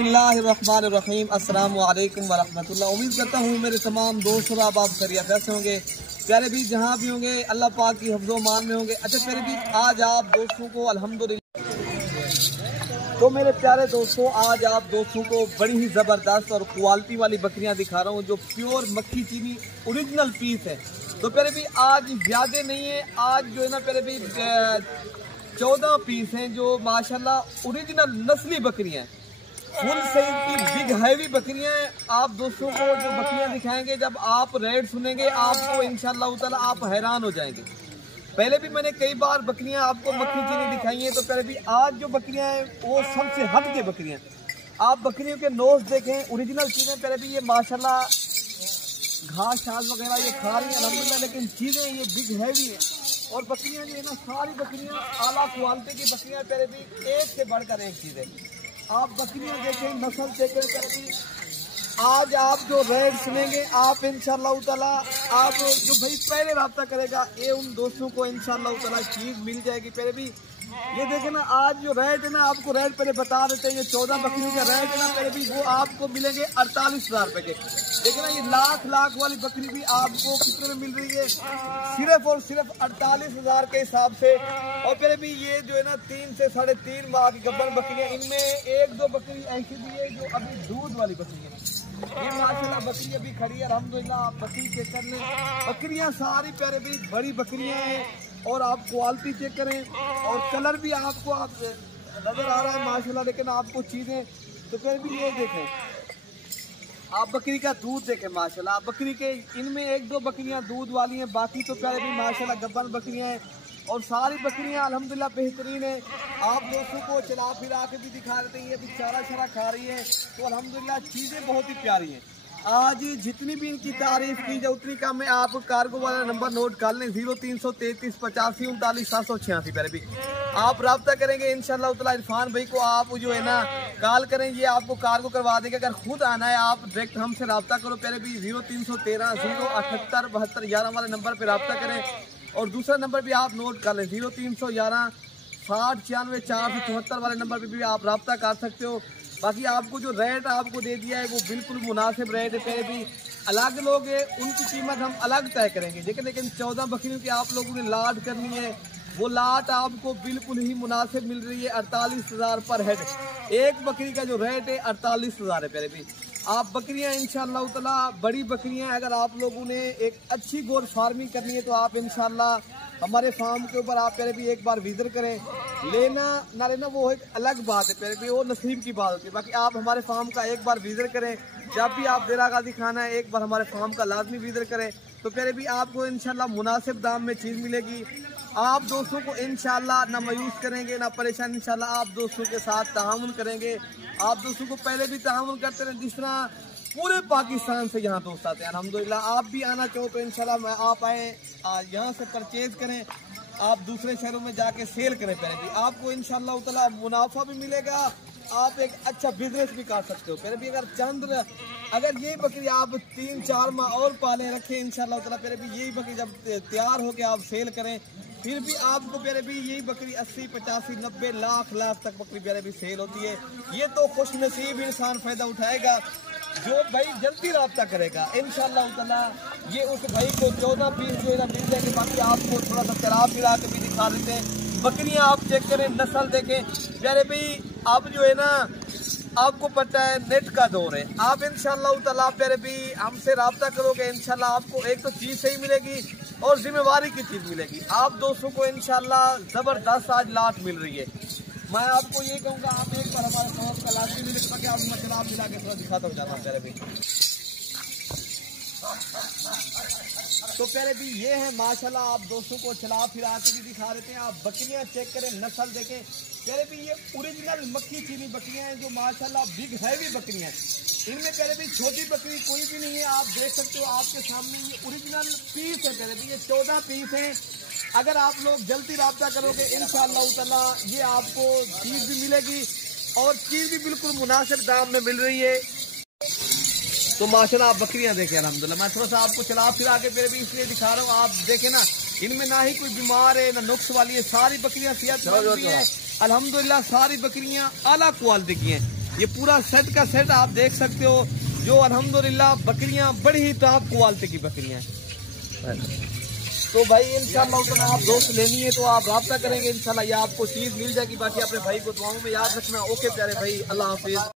बिस्मिल्लाहिर्रहमानिर्रहीम। अस्सलाम वालेकुम वरहमतुल्लाह। उम्मीद करता हूँ मेरे तमाम दोस्त और आप खैरियत से होंगे। प्यारे भी जहाँ भी होंगे अल्लाह पाक की हिफ्ज़ो मान में होंगे। अच्छा प्यारे भी आज आप दोस्तों को अल्हम्दुलिल्लाह, तो मेरे प्यारे दोस्तों आज आप दोस्तों को बड़ी ही ज़बरदस्त और क्वालिटी वाली बकरियाँ दिखा रहा हूँ जो प्योर मक्खी चीनी ओरिजिनल पीस है। तो प्यारे भी आज ज़्यादा नहीं है, आज जो है ना प्यारे भी 14 पीस हैं जो माशाल्लाह ओरिजिनल नस्ली बकरियाँ हैं, फुल साइज की बिग हैवी बकरियां हैं। आप दोस्तों को जो बकरियां दिखाएंगे जब आप रेट सुनेंगे आपको इंशाअल्लाह ताला आप हैरान हो जाएंगे। पहले भी मैंने कई बार बकरियां आपको मक्खी चीनी दिखाई हैं, तो पहले भी आज जो बकरियां हैं वो सबसे हट के बकरियां। आप बकरियों के नोज देखें, ओरिजिनल चीज़ें पहले भी ये माशाल्लाह घास छास वगैरह ये खा रही है अल्हम्दुलिल्लाह, लेकिन चीज़ें ये बिग हैवी है। और बकरियाँ जो है ना सारी बकरियाँ आला क्वालिटी की बकरियाँ पहले भी एक से बढ़कर एक चीज़ें। आप बकरियाँ देखें, नस्ल देखें पहले भी। आज आप जो रेट सुनेंगे आप इंशाअल्लाह ताला आप जो भाई पहले रब्ता करेगा ये उन दोस्तों को इंशाअल्लाह ताला चीज़ मिल जाएगी। पहले भी ये देखें ना आज जो रेट है ना आपको रेट पहले बता देते हैं। ये 14 बकरियों का रेट है ना पहले भी वो आपको मिलेंगे 48,000 रुपये के। देखिए ना ये लाख वाली बकरी भी आपको कितने में मिल रही है, सिर्फ और सिर्फ 48,000 के हिसाब से। और फिर भी ये जो है ना 3 से 3.5 माह की गब्बर बकरियाँ, इनमें 1-2 बकरी ऐसी भी है जो अभी दूध वाली बकरी है। ये माशाल्लाह बकरी अभी खड़ी है अल्हम्दुलिल्लाह। आप बकरी चेक कर लें, बकरियाँ सारी प्यारे भी बड़ी बकरियाँ हैं। और आप क्वालिटी चेक करें और कलर भी आपको आप नज़र आ रहा है माशाल्लाह। लेकिन आपको चीज़ें तो फिर भी ये देखें, आप बकरी का दूध देखें माशाल्लाह। आप बकरी के इनमें 1-2 बकरियां दूध वाली हैं, बाकी तो प्यारे भी माशाल्लाह गब्बर बकरियां हैं। और सारी बकरियां अल्हम्दुलिल्लाह बेहतरीन है। आप दोस्तों को चला फिरा के भी दिखा देते हैं, ये भी चारा खा रही है तो अल्हम्दुलिल्लाह चीज़ें बहुत ही प्यारी हैं। आज जितनी भी इनकी तारीफ की जाए उतनी कम है। आप कार्गो वाला नंबर नोट कर लें 0333 85 39 786 पर भी आप रब्ता करेंगे इंशाअल्लाह ताला। इरफान भाई को आप जो है ना कॉल करें, ये आपको कार्गो करवा देंगे। अगर खुद आना है आप डायरेक्ट हमसे रब्ता करो, पहले भी 0313 078 72 11 वाले नंबर पर रब्ता करें। और दूसरा नंबर भी आप नोट कर लें 0311 60 96 474 वाले नंबर पर भी आप रब्ता कर सकते हो। बाकी आपको जो रेट आपको दे दिया है वो बिल्कुल मुनासिब रेट है। पहले भी अलग लोग है उनकी कीमत हम अलग तय करेंगे, लेकिन 14 बकरियों की आप लोगों ने लाट करनी है, वो लाट आपको बिल्कुल ही मुनासिब मिल रही है 48,000 पर हेड। एक बकरी का जो रेट है 48,000 है। पहले भी आप बकरियां इंशाअल्लाह ताला बड़ी बकरियां, अगर आप लोगों ने एक अच्छी गोर फार्मिंग करनी है तो आप इंशाअल्लाह हमारे फार्म के ऊपर आप पहले भी एक बार विजिट करें। लेना ना लेना वो एक अलग बात है, पहले भी वो नसीब की बात होती है। बाकी आप हमारे फार्म का एक बार विजिट करें, जब भी आप देरागा दिखाना है एक बार हमारे फार्म का लाजमी विजिट करें, तो पहले भी आपको इंशाअल्लाह मुनासिब दाम में चीज़ मिलेगी। आप दोस्तों को इंशाअल्लाह ना मायूस करेंगे ना परेशान, इंशाअल्लाह आप दोस्तों के साथ ताउन करेंगे। आप दोस्तों को पहले भी ताउन करते रहे, जिस तरह पूरे पाकिस्तान से यहाँ दोस्त आते हैं अल्हम्दुलिल्लाह। आप भी आना चाहो तो इंशाल्लाह आप आएँ, यहाँ से परचेज करें, आप दूसरे शहरों में जाके सेल करें। पहले भी आपको इंशाल्लाह ताला मुनाफा भी मिलेगा, आप एक अच्छा बिजनेस भी कर सकते हो। पहले भी अगर यही बकरी आप 3-4 माह और पाले रखें इंशाल्लाह ताला, पहले भी यही बकरी जब तैयार हो के आप सेल करें फिर भी आपको पहले भी यही बकरी 80 85 90 लाख तक बकरी पहले भी सेल होती है। ये तो खुश नसीब इंसान फायदा उठाएगा जो भाई जल्दी रब्ता करेगा इंशाअल्लाह ताला। ये उस भाई को 14 पीस जो है ना मिल जाएंगे। बाकी आपको थोड़ा सा चला फिरा के भी दिखा देते हैं। बकरियां आप चेक करें, नस्ल देखें प्यारे भाई। अब जो है ना आपको पता है नेट का दौर है, आप इंशाअल्लाह ताला प्यारे भी हमसे रब्ता करोगे इंशाअल्लाह आपको एक तो चीज़ सही मिलेगी और जिम्मेवारी की चीज़ मिलेगी। आप दोस्तों को इंशाअल्लाह ज़बरदस्त आज लाट मिल रही है। मैं आपको ये कहूँगा आप एक बार हमारे शॉप का लाजमी विजिट करके आप मतलब मिला के थोड़ा दिखाता हो जाता हूँ प्यारे भी। तो प्यारे भी ये है माशाल्लाह, आप दोस्तों को चला फिरा के भी दिखा देते हैं। आप बकरियां चेक करें, नस्ल देखें प्यारे भी। ये ओरिजिनल मक्खी चीनी बकरियां हैं जो माशाल्लाह बिग हैवी बकरियां हैं। इनमें प्यारे भी छोटी बकरी कोई भी नहीं है, आप देख सकते हो आपके सामने ये ओरिजिनल पीस है। प्यारे भी ये 14 पीस हैं। अगर आप लोग जल्दी रब्ता करोगे इंशाअल्लाह ताला ये आपको चीज़ भी मिलेगी और चीज़ भी बिल्कुल मुनासिब दाम में मिल रही है। तो माशाल्लाह आप बकरियां देखें अल्हम्दुलिल्लाह। मैं थोड़ा सा आपको चला फिरा के फिर भी इसलिए दिखा रहा हूँ, आप देखें ना इनमें ना ही कोई बीमार है ना नुक्स वाली है, सारी बकरियां सेहतमंद हैं अल्हम्दुलिल्लाह। सारी बकरियां आला क्वालिटी की हैं। ये पूरा सेट का सेट आप देख सकते हो, जो अल्हम्दुलिल्लाह बकरियां बड़ी ही टॉप क्वालिटी की बकरियां हैं। तो भाई इंशाल्लाह आप दोस्त लेनी है तो आप राब्ता करेंगे, इंशाल्लाह ये आपको चीज मिल जाएगी। बाकी अपने भाई को दुआओं में याद रखना। ओके प्यारे भाई, अल्लाह हाफिज।